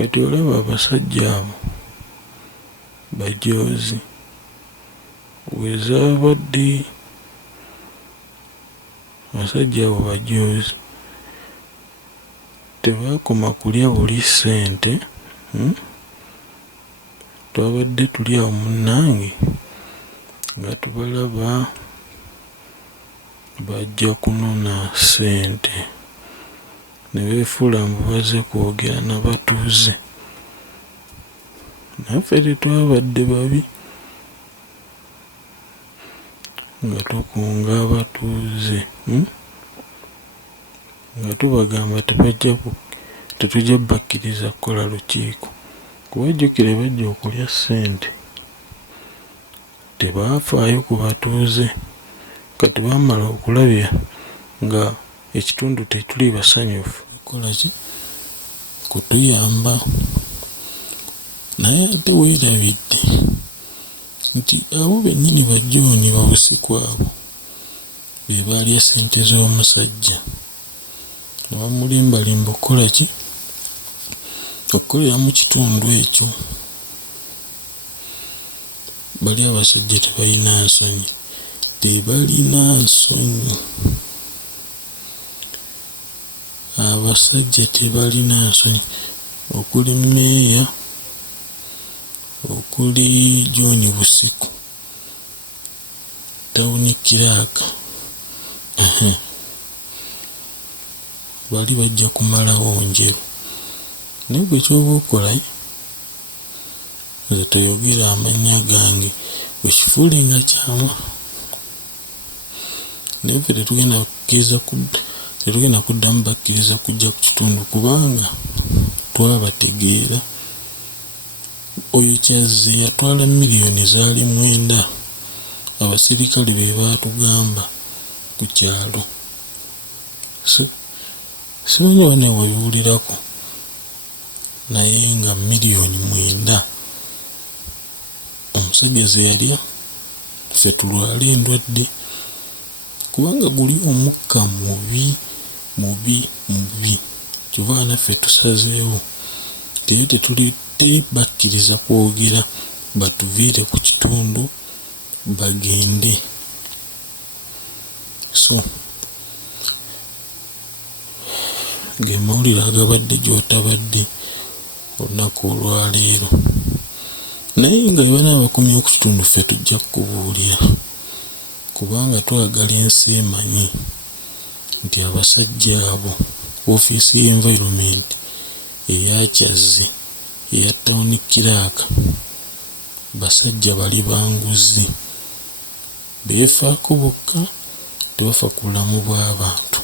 kati olaba abasajja abo bajoozi wezaabadde abasajja abo bajoozi tebaakoma kulya buli ssente. Twabadde tuli awo munnange nga tubalaba bajja kunona ssente ne beefuula mbubaze kwogera n'abatuuze. Naffe tetwabadde babi nga tukunga abatuuze nga tubagamba tetujja bakkiriza kukola lukiiko kuba jjukire bajja okulya ssente. Tebaafaayo ku batuuze kati baamala okulabya nga ekitundu tetuli basanyufu kolaki kutuyamba. Naye ate weerabidde nti abo bennyini bajooni babusiku abo be baalya ssente z'omusajja ne bamulimbalimba okukolaki okukolera mu kitundu ekyo. Bali abasajja tebalina nsonyi, tebalina nsonyi. Abasajja tebalina nsonyi okuli mmeeya, okuli John Busiku, tawuni kiraaka bali bajja kumalawo njeru. Naye gwe ky'oba okola nze toyogera amannya gange wekifuule nga kyama. Naye ffe tetugenda kuddamu bakkiriza kujja ku kitundu kubanga twabategeera. Oyo Kyazze yatwala miliyoni zaali 9 abaserikale be baatugamba ku kyalo. Simanyi wane wabiwulirako naye nga miliyoni 9 omusajja ze yalya ffe tulwala endwadde kubanga guli omukka mubi. Kyova naffe tusazeewo tebakkiriza kwogera batuviire ku kitundu bagende. So ge mawulire agabadde gy'otabadde olunaku olwaleero. Naye nga bwe banaabakomyewo ku kitundu ffe tujja kukubuulira kubanga twagala ensi emanye nti abasajja abo woofiisi y'environment eya Kyazze eya tawuni kiraaka basajja bali banguzi beefaako bokka tebafa ku bulamu bw'abantu.